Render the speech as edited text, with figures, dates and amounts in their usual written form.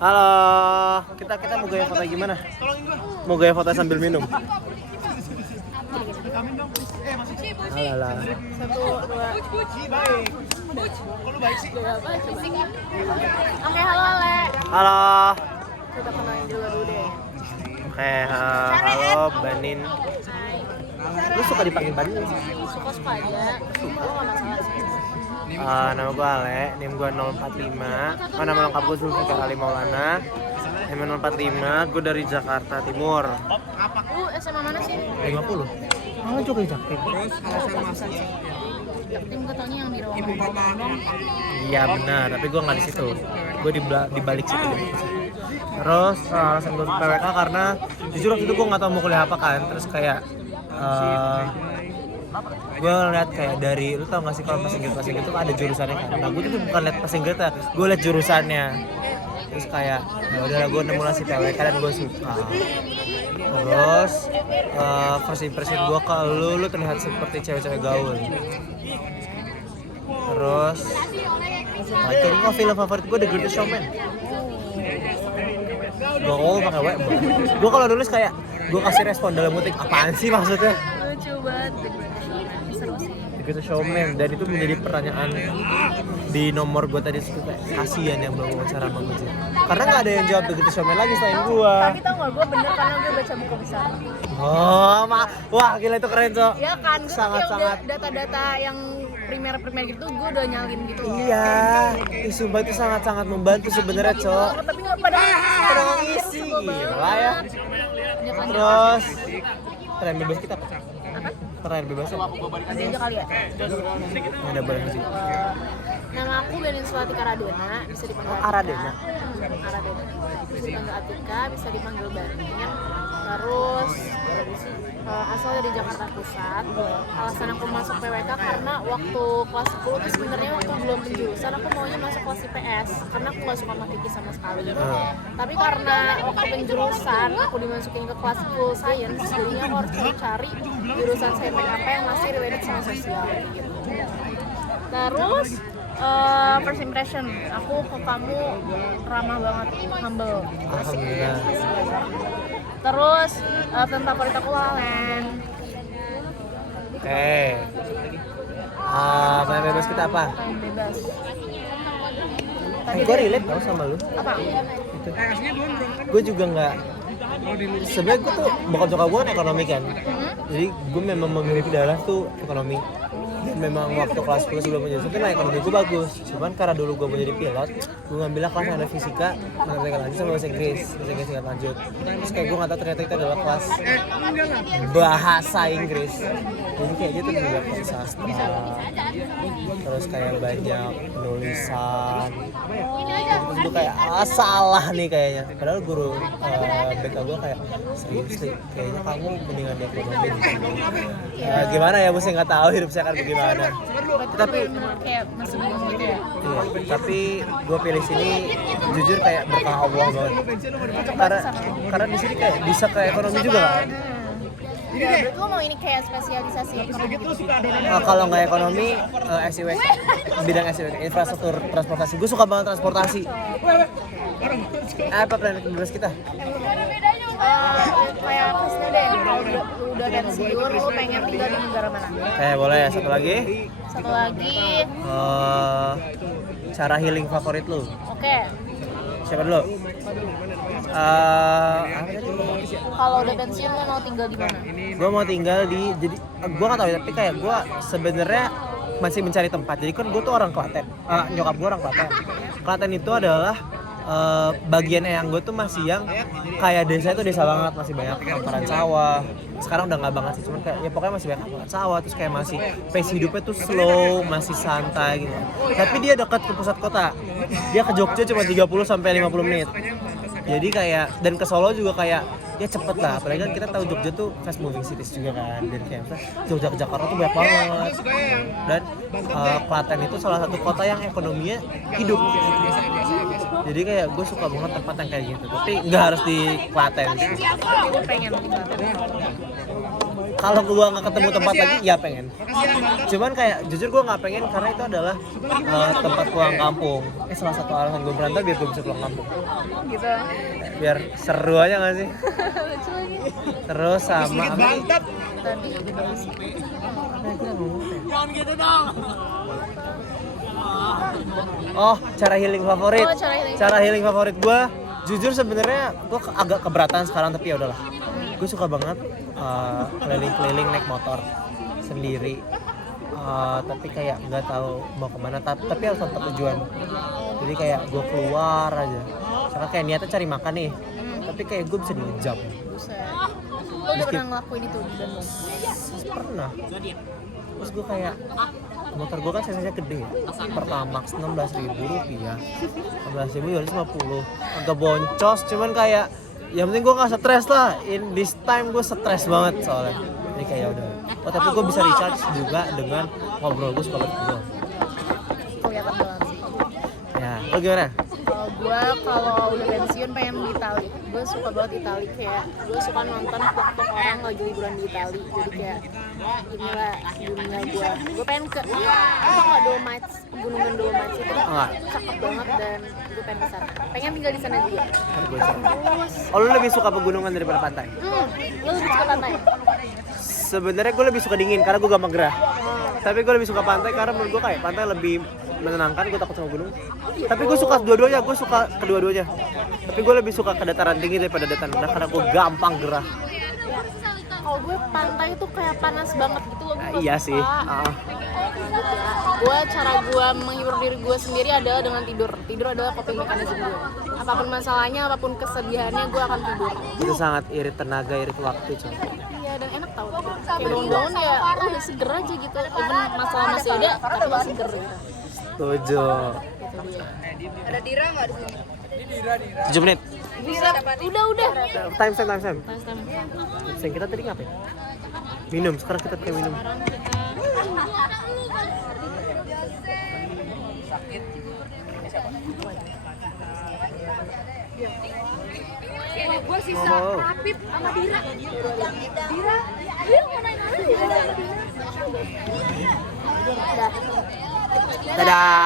Halo, kita mau gaya foto gimana? Mau gaya foto sambil minum? Alah. 1, 2. Oke, halo Ale. Halo. Kita kenalin dulu deh. Oke, halo Banin. Hai. Lu suka dipanggil Banin? Suka aja. Lu nggak masalah sih. Nama gue Ale, NIM gue 045. Nama lengkap gue Zulfikar Ali Maulana. NIM 045, gue dari Jakarta Timur. Lu SMA mana sih? 50. Oh, juga Jakarta. Tim gue taunya yang di ruangan. Iya benar, tapi gue nggak di situ. Gue di balik situ. Terus alasan gue PWK karena jujur waktu itu gue nggak tahu mau kuliah apa kan. Terus kayak gue ngeliat kayak dari, lu tau gak sih kalau passing grade itu ada jurusannya kan. Nah gue tuh bukan liat passing grade ya, gue liat jurusannya. Terus kayak ya udahlah gue nemu si PWK dan gue suka. Terus first impression gue ke lu terlihat seperti cewek-cewek gaul. Terus akhirnya film favorit gue The Greatest Showman. Gaul pakai W. Gue kalau nulis kayak gue kasih respon dalam mutik apaan sih maksudnya? Lucu banget. Seru sih. The Greatest Showman, dan itu menjadi pertanyaan di nomor gue tadi, kayak kasihan yang belum wawancara sama gue sih. Karena nggak ada yang jawab The Greatest Showman lagi selain gue. Tapi tau gak, gue bener karena gue baca buku besar. Oh, wah gila itu keren Cok. Iya kan, gue Sangat-sangat. data-data yang primer gitu gue udah nyalin gitu loh. Iya, sumpah itu sangat-sangat membantu sebenarnya Cok. Tapi nggak pada ngisi, gila ya. Terus tren bebas kita apa? Tren bebasnya Nanti aja kali ya. ada boleh sih. Nama aku Benin Sulatika Radena, bisa dipanggil Aradena. Aradena. Bisa dipanggil Atika, bisa dipanggil Banin. Terus asal dari Jakarta Pusat. Alasan aku masuk PWK karena waktu kelas 10 tuh sebenarnya waktu belum penjurusan aku maunya masuk kelas IPS karena aku nggak suka matematika sama sekali. Tapi karena waktu penjurusan aku dimasukin ke kelas full science, jadinya aku harus cari jurusan STMPK yang masih related sama sosial gitu. Terus first impression, aku ke kamu ramah banget, humble. Alhamdulillah. Terus tentang favorit aku Lalen. Oke. Tren bebas kita apa? Main bebas. Gue relate tau sama lu. Apa? Gitu. Gue juga nggak. Sebenarnya gue tuh bokap nyokap gue kan ekonomi kan. Jadi gue memang memilih daerah tuh ekonomi. Dan memang waktu kelas 10 sebelum penjurusan tuh ekonomi gue bagus. Cuman karena dulu gue mau jadi pilot, gue ngambilnya kelas ada fisika, matematika lanjut sama bahasa Inggris tingkat lanjut. Terus kayak gue nggak tahu ternyata itu adalah kelas bahasa Inggris. Jadi kayak gitu juga kelas sastra. Terus kayak banyak penulisan. Terus gue kayak salah nih kayaknya. Padahal guru BK gue kayak serius nih, kayaknya kamu mendingan di ekonomi gitu. Gimana ya, mesti nggak tahu hidup saya akan bagaimana. Tapi kayak masih bingung gitu ya. iya, tapi gue pilih sini jujur kayak berkah Allah banget. Karena di sini kayak bisa ke ekonomi juga kan. Ya, berarti lo mau ini kayak spesialisasi ekonomi gitu. Kalau nggak ekonomi, SIW, bidang SIW, infrastruktur transportasi. Gue suka banget transportasi. Apa plan bebas kita? Kayak Krisna deh, kalau udah pensiun, lo pengen tinggal di negara mana? Boleh ya, satu lagi. Satu lagi, Cara healing favorit lu? oke. Siapa dulu? Kalau udah pensiun lo mau tinggal di mana? Gue mau tinggal di, jadi gue nggak tahu ya, tapi kayak gue sebenarnya masih mencari tempat. Jadi kan gue tuh orang Klaten, nyokap gue orang Klaten. Klaten itu adalah bagian yang gue tuh masih yang kayak desa itu desa banget, masih banyak hamparan sawah. Sekarang udah nggak banget sih, cuman kayak ya pokoknya masih banyak hamparan sawah. Terus kayak masih pace hidupnya tuh slow, masih santai gitu. Tapi dia dekat ke pusat kota. Dia ke Jogja cuma 30 sampai 50 menit. Jadi kayak, dan ke Solo juga kayak ya cepet lah, apalagi kan kita tahu Jogja tuh fast moving cities juga kan. Dan kayak Jogja ke Jakarta tuh banyak banget. Dan Klaten itu salah satu kota yang ekonominya hidup. Jadi kayak gue suka banget tempat yang kayak gitu. Tapi nggak harus di Klaten sih. Gue pengen di Klaten. kalau gue nggak ketemu tempat lagi ya pengen. Cuman kayak jujur gue nggak pengen karena itu adalah tempat pulang kampung. Salah satu alasan gue berantau biar gue bisa pulang kampung. Gitu. Biar seru aja nggak sih? Lucu lagi. Terus sama apa? Tadi Oh, cara healing favorit. Oh, Cara healing favorit gue, jujur sebenarnya gue agak keberatan sekarang tapi ya udahlah. Gue suka banget keliling-keliling naik motor sendiri. Tapi kayak nggak tahu mau kemana. Tapi harus tempat tujuan. Jadi kayak gue keluar aja. Karena kayak niatnya cari makan nih. Tapi kayak gue bisa 2 jam. buset. Lo udah pernah ngelakuin itu di Bandung? Pernah. Terus gue kayak motor gue kan cc-nya gede, Pertamax 16.000 rupiah, 16.250, agak boncos, cuman kayak yang penting gue nggak stres lah. In this time gue stres banget soalnya, jadi kayak udah. Oh tapi gue bisa recharge juga dengan ngobrol. Gue suka banget ngobrol. Kelihatan banget sih. Ya, lo gimana? Kalau gue kalau udah pensiun pengen di Itali. Gue suka banget Itali, kayak gue suka nonton vlog orang lagi liburan di Itali. Jadi kayak inilah dunia gue. Gue pengen ke nggak Dolomites, pegunungan Dolomites itu cakep banget dan gue pengen ke sana. Pengen tinggal di sana juga. Terus, Oh lo lebih suka pegunungan daripada pantai? lo lebih suka pantai? Sebenarnya gue lebih suka dingin karena gue gampang gerah. Tapi gue lebih suka pantai karena menurut gue kayak pantai lebih menenangkan. Gue takut sama gunung. Tapi gue suka dua-duanya, gue suka kedua-duanya. Tapi gue lebih suka ke dataran tinggi daripada dataran rendah karena gue gampang gerah. Kalau gue pantai tuh kayak panas banget gitu loh. Iya sih. Cara gue menghibur diri gue sendiri adalah dengan tidur. Tidur adalah coping mechanism gue. Apapun masalahnya, apapun kesedihannya, gue akan tidur. Itu sangat irit tenaga, irit waktu coy. Iya, dan enak tau tidur. Kayak bangun-bangun ya, lo udah seger aja gitu. Even masalah masih ada, tapi lo seger gitu. Setuju. Gitu dia. Ada Dira nggak di sini? 7 menit. Bisa, udah. Time. Pas Kita tadi ngapain? Minum, sekarang kita pakai minum. sekarang kita Gue sisa Oh. Rapip sama Dira. Dira mau naik mana? udah. Dadah.